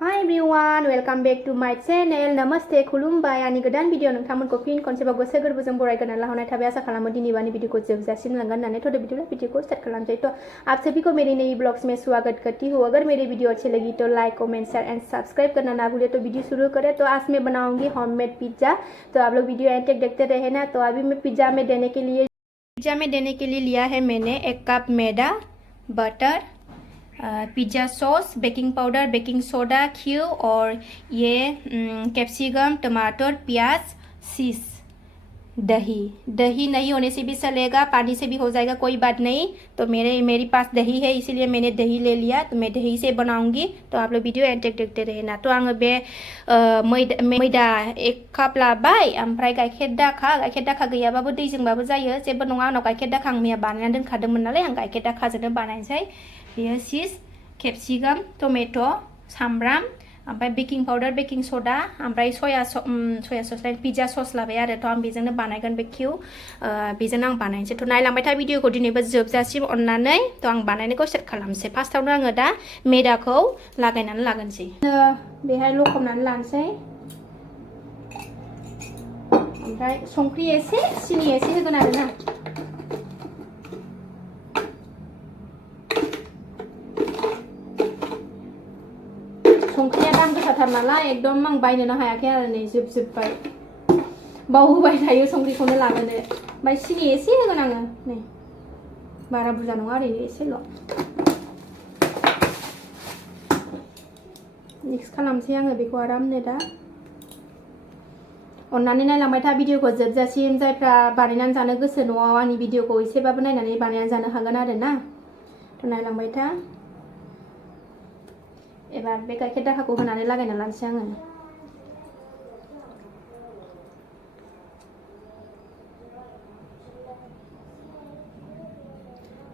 Hi everyone, welcome back to my channel. Namaste, खुलुमबाय आंनि गोदान भिडिअ नोंथांमोनखौ फिन खनसेबाव गोसो गोरबोजों बरायगोरना लाहरनाय थाबाय आसा खालामो दिनैबानि भिडिअखौ जोबजासिम लांगोन होननानै थोदो बिदिब्ला भिडिअखौ स्टार्ट खालामसै तो आप सभी को मेरे नई ब्लॉग्स में स्वागत करती हूँ। अगर मेरी वीडियो अच्छी लगी तो like comment share and subscribe करना ना भूले। तो वीडियो शुरू करें। तो आज मैं बनाऊंगी होममेड पिज्जा। तो आप लोग वीडियो एंड तक देखते रहे ना। तो अभी मैं पिज्जा में देने के लिए लिया है मैंने 1 कप मैदा, butter, pizza sauce, baking powder, baking soda, घी और ये कैप्सिकम, टमाटर, प्याज, चीज़, दही नहीं होने से भी चलेगा, पानी से भी हो जाएगा, कोई बात नहीं। तो मेरे पास दही है इसीलिए मैंने दही ले लिया। तो मैं दही से बनाऊंगी। तो आप लोग वीडियो एंड तक देखते रहे ना। तो आङो बे मैदा 1 कप लाबाय ओमफ्राय गाइखेर दाखा गैयाबाबो दैजोंबाबो जायो, जेबो नङा। आंनाव गाइखेर दाखा आं मैया बानायनानै दोनखादोंमोन नालाय आं गाइखेर दाखाजोंनो बानायनोसै। बेयो चीज, कैप्सिकम, टमेट', सामब्राम, ओमफ्राय बेकिं पाउडर, बेकिं स'डा, ओमफ्राय सया सस पिज्जा सस लाबाय आरो। तो आं बेजोंनो बानायगोन बे बेजोंनो आं बानायनोसै। तो नायलांबाय था भिडिअखौ दिनैबो जोबजासिम अननानै। तो आं बानायनायखौ स्टार्ट खालामनोसै। फार्स्टआवनो आङो दा मैदाखौ लागायनानै लागोनसै। बेहाय लखबनानै लानोसै। ओमफ्राय संख्रि एसे, सिनि एसे होगोन आरो ना। संख्रिया दाम गोसाथार नालाय एकदम आं बायनोनो हायाखै आरो नै जोबबाय। बावहोबाय थायो संख्रिखौनो लाबोनो। ओमफ्राय सिनि एसे होगोन आङो नै, बारा बुरजा नङा ओरैनो एसेल'। मिक्स खालामसै आङो बेखौ आरामनो दा। अननानै नायलांबाय था भिडिअखौ जोबजासिम। जायफ्रा बानायनानै जानो गोसो न'आव आंनि भिडिअखौ एसेबाबो नायनानै बानायनानै जानो हागोन आरो ना। तो नायलांबाय था। एबार बे गाइखेर दाखाखौ होनानै लागायना लानोसै आङो।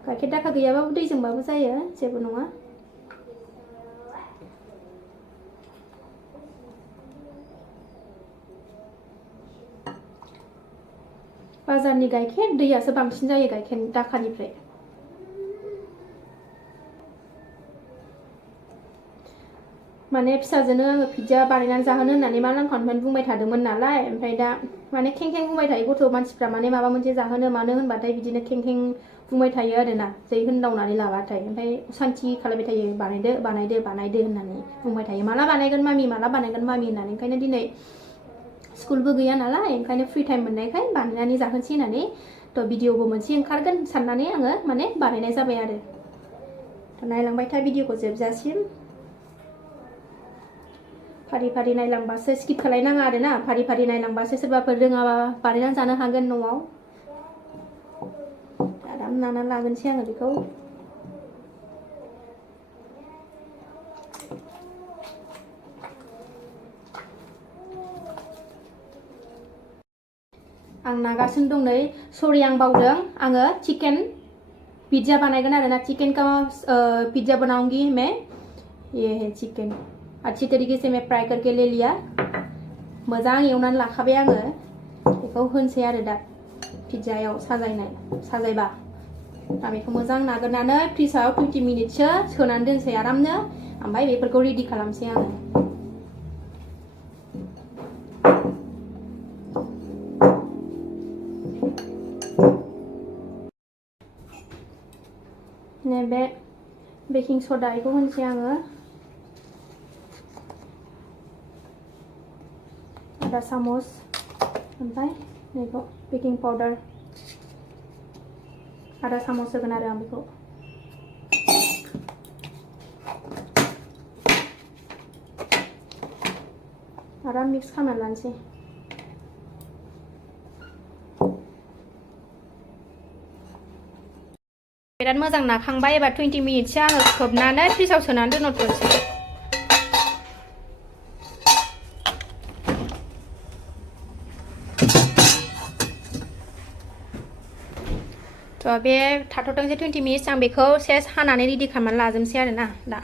गाइखेर दाखा गैयाबाबो दैजोंबाबो जायो, जेबो नङा। बाजारनि गाइखेर दैयासो बांसिन जायो गाइखेर दाखानिफ्राय। माने फिसाजोनो आङो पिज्जा बानायनानै जाहोनो होननानै मालांखानिफ्रायनो बुंबाय थादोंमोन नालाय। ओमफ्राय दा माने खें बुंबाय थायो गथ' मानसिफ्रा, माने माबा मोनसे जाहोनो मानो होनबाथाय बिदिनो खें बुंबाय थायो आरो ना, जै होनदावनानै लाबाथाय। ओमफ्राय सान्थि खालामबाय थायो, बानायदो होननानै बुंबाय थायो। माला बानायगोन मामि होननानै। ओंखायनो दिनै स्कुलबो गैया नालाय, ओंखायनो फ्रि टाइम मोननायखाय बानायनानै जाहोनोसै होननानै। तो भिडिअबो मोनसे ओंखारगोन साननानै आङो माने बानायनाय जाबाय आरो। तो नायलांबाय था भिडिअखौ जोबजासिम। फारि नायलांबासो स्किप खालायनाङा आरो ना। फारि नायलांबासो सोरबाफोर रोङाबा बानायनानै जानो हागोन न'आव। आराम नानानै लागोनसै आङो बेखौ। आं नागासिनो दं नै, सरि आं बावदों। आङो चिकेन पिज्जा बनाएगा ना। चिकेन का पिज्जा बनाऊंगी मैं। ये है चिकेन, अच्छी तरीके से मैं फ्राई करके ले लिया। मोजां एवनानै लाखाबाय आङो। बेखौ होनसै आरो दा पिज्जायाव साजायबा आं बेखौ मोजां नागिरनानै फ्रिजआव 20 मिनिटसो सोनानै दोनसै आरामनो। ओमफ्राय बेफोरखौ रेडि खालामसै आङो। बे बेकिं स'डा बेखौ होनसै आङो आधा चामच। ओमफ्राय बेखौ बेकिं पाउडार आधा चामच होगोन आरो आं बेखौ। आराम मिक्स खालामनानै लानोसै। बिराद मोजां नाखांबाय। एबार 20 मिनिटसो आङो खोबनानै फ्रिजआव सोनानै दोनथ'नोसै। तो बे थाथ'थोंसै 20 मिनिट्स। आं बेखौ सेस हानानै रेडि खालामनानै लाजोबनोसै आरो ना। दा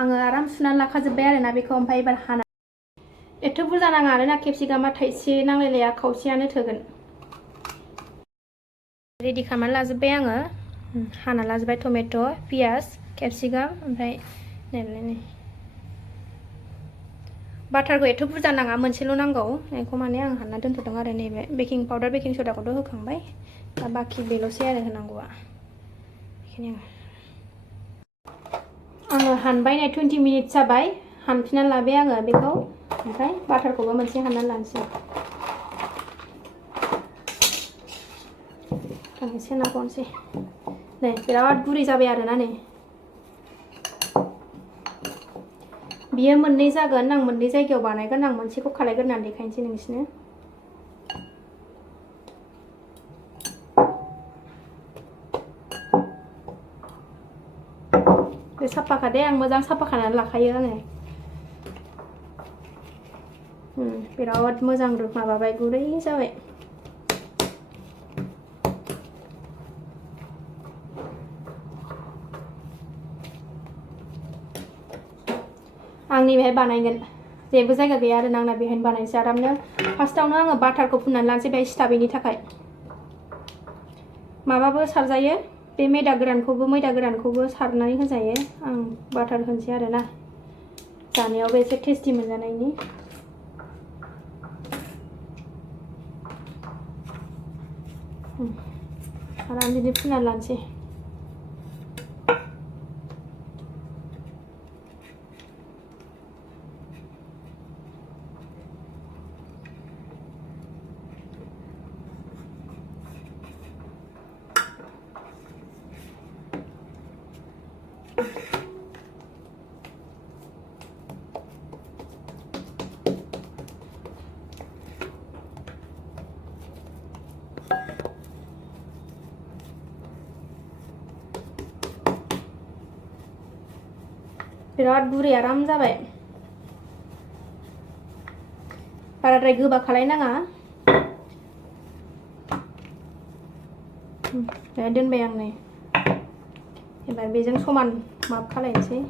आङो आराम सुनानै लाखाजोब्बाय आरो ना बेखौ। ओमफ्राय एबार हाना एथ' बुरजा नाङा आरो ना, केप्सिकामा थाइसे नांलायलाया, खावसेयानो थोगोन। रेडि खालामनानै लाजोब्बाय आङो। हाना लाजोब्बाय टमेट', पियाज, केप्सिकाम, ओमफ्राय नै बाटारखौ एथ' बुरजा नाङा मोनसेल' नांगौ बेखौ माने आं हानना दोनथ'दों आरो नैबे बेकिं पाउडार बेकिं सदाखौथ' होखांबाय दा बाखि बेल'सै आरो होनांगौआ बेखिनि आङो हानबाय नै 20 मिनिट जाबाय हानफिनना लाबाय आङो बेखौ ओमफ्राय बाटारखौबो मोनसे हानना लानोसै आं एसे नाबावनोसै नै बिराद गुरै जाबाय आरोना नै बियो मोननै जागोन आं मोननै जायगायाव बानायगोन आं मोनसेखौ खालायग्रोनानै देखायनोसै नोंसिनो बे साफाखा दे आं मोजां साफा खालामनानै लाखायो आङो बिराद मोजां माबाबाय गुरै जाबाय आंनि बेहाय बानायगोन जेबो जायगा गैया आरो आंना बेहायनो बानायनोसै आरामनो फार्स्टआवनो आङो बाटारखौ फुननानै लानोसै बेहाय सिथाबैनि थाखाय माबाबो सारजायो बे मैदा गोरानखौबो सारनानै होजायो आं बाटार होनोसै आरोना जानायावबो एसे टेस्टि मोनजानायनि आराम बिदि फुननानै लानोसै बिराद गुरै आराम जाबाय बाराद्राय गोबा खालायनाङा दोनबाय आं नै एबार बेजों समान माप खालायनोसै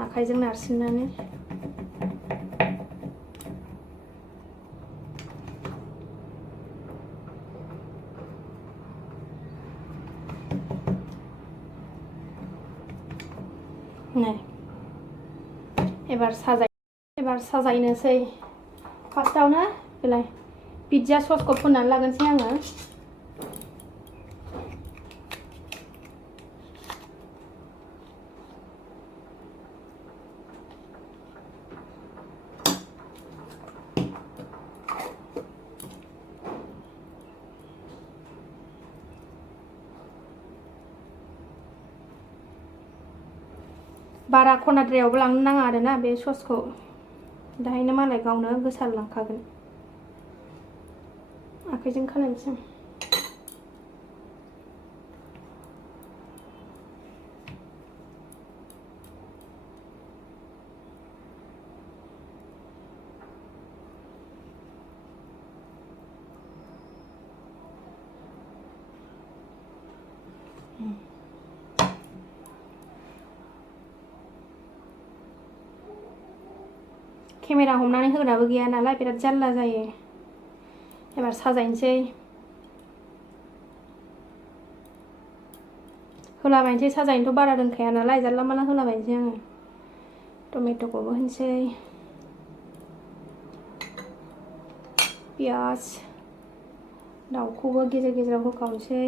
आखाइजों नारसिननानै नै एबार साजायनोसै फार्स्टआवनो बेलाय पिज्जा ससखौ फुननानै लागोनसै आङो बारा खनाद्रायावबो लांनो नाङा आरोना बे ससखौ दाहायनो मालाय गावनो गोसारलांखागोन आखाइजों खालामनोसै केमेरा हमनानै होग्राबो गैया नालाय बिराद जारला जायो एबार साजायनोसै होलाबायनोसै साजायनोथ' बारा रोंखाया नालाय जानला मानला होलाबायनोसै आङो टमेट'खौबो होनोसै पियाज दाउखौबो गेजेर गेजेराव होखावनोसै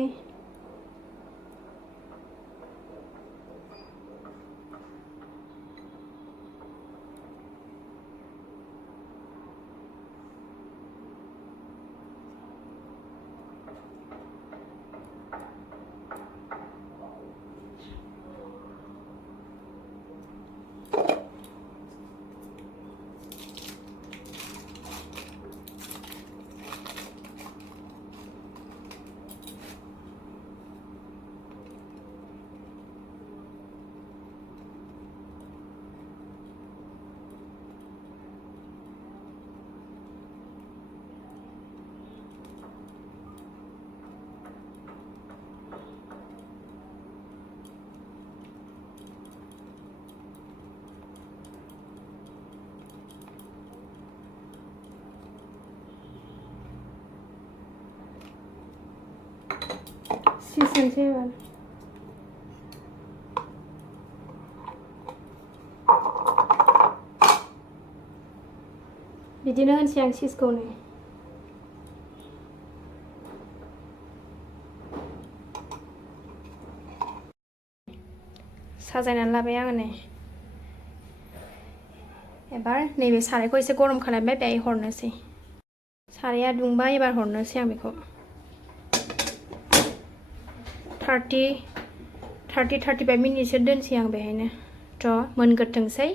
सिसनोसै एबार बिदिनो होनसै आं चीजखौनो साजायनानै लाबाय आङो नै एबार नैबे सारायखौ एसे गरम खालामबाय बेहाय हरनोसै साराया दुंबा एबार हरनोसै आं बेखौ 30-35 मिनिटसो दोनसै आं बेहायनो थ' मोनग्रोथोंसै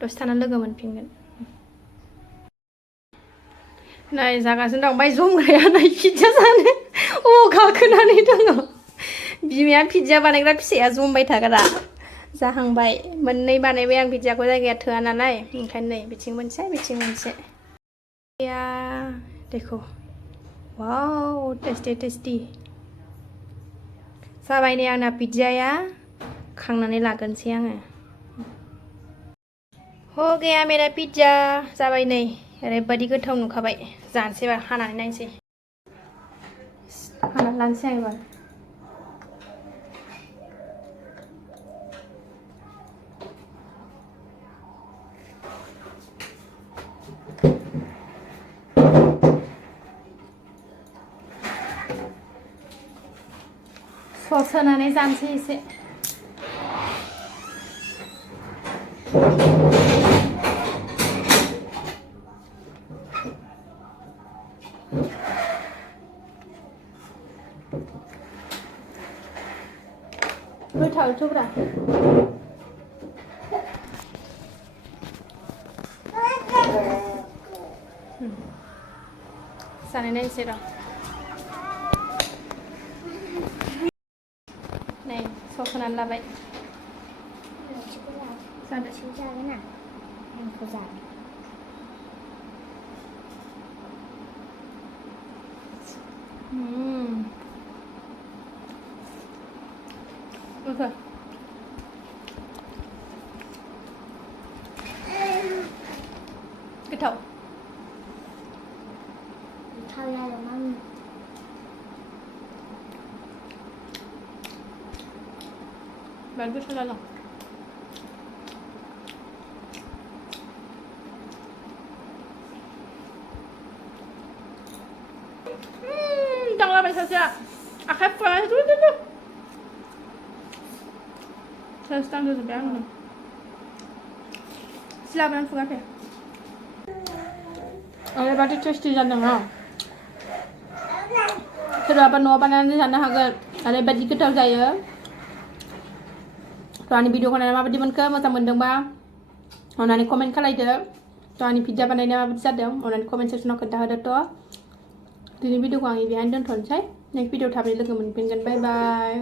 दसे थाना लोगो मोनफिनगोन नै जागासिनो दं ओमफ्राय जमग्राया नै पिज्जा जानो गाखोनानै दङ बिमाया पिज्जा बानायग्रा फिसाया जमबाय थाग्रा जाहांबाय मोननै बानायबाय आं पिज्जाखौ जायगाया थोआ नालाय ओंखायनो नै बिथिं मोनसे बिथिं मोनसे या देखो वाव टेस्टी टेस्टी जाबाय नै आंना पिज्जाया खांनानै लागोनसै आङो हो गया मेरा पिज्जा जाबाय नै ओरैबायदि गोथाव नुखाबाय जानोसै एबार हानानै नायनोसै हानानै लानोसै आं एबार सस होनानै जानोसै एसे गोथावथ' ब्रा जानाय नायनोसै र' नै सस होनानै लाबाय जागोन ना आंखौ जागोन Okay. Goथाव थावलायलांनां बिराद गोथाव जादों दांलाबाय सासेया आखाइ फुवाखै सासे दांजोबबाय आंनो सिलाबोनानै फुगाखै ओरैबादि टेस्टि जादों ना सोरबाबा न'आव बानायनानै जानो हागोन ओरैबादि गोथाव जायो थ' आंनि भिडिअखौ नायनानै माबायदि मोनखो मोजां मोनदोंबा अननानै कमेन्ट खालायदो थ' आंनि पिज्जा बानायनाया माबायदि जादों अननानै कमेन्ट सेक्सनाव खोन्थाहरदो थ' दिनै भिडिअखौ आं बेहायनो दोनथ'नोसै नेक्स्ट भिडिअ थाबै लोगो मोनफिनगोन बाय बाय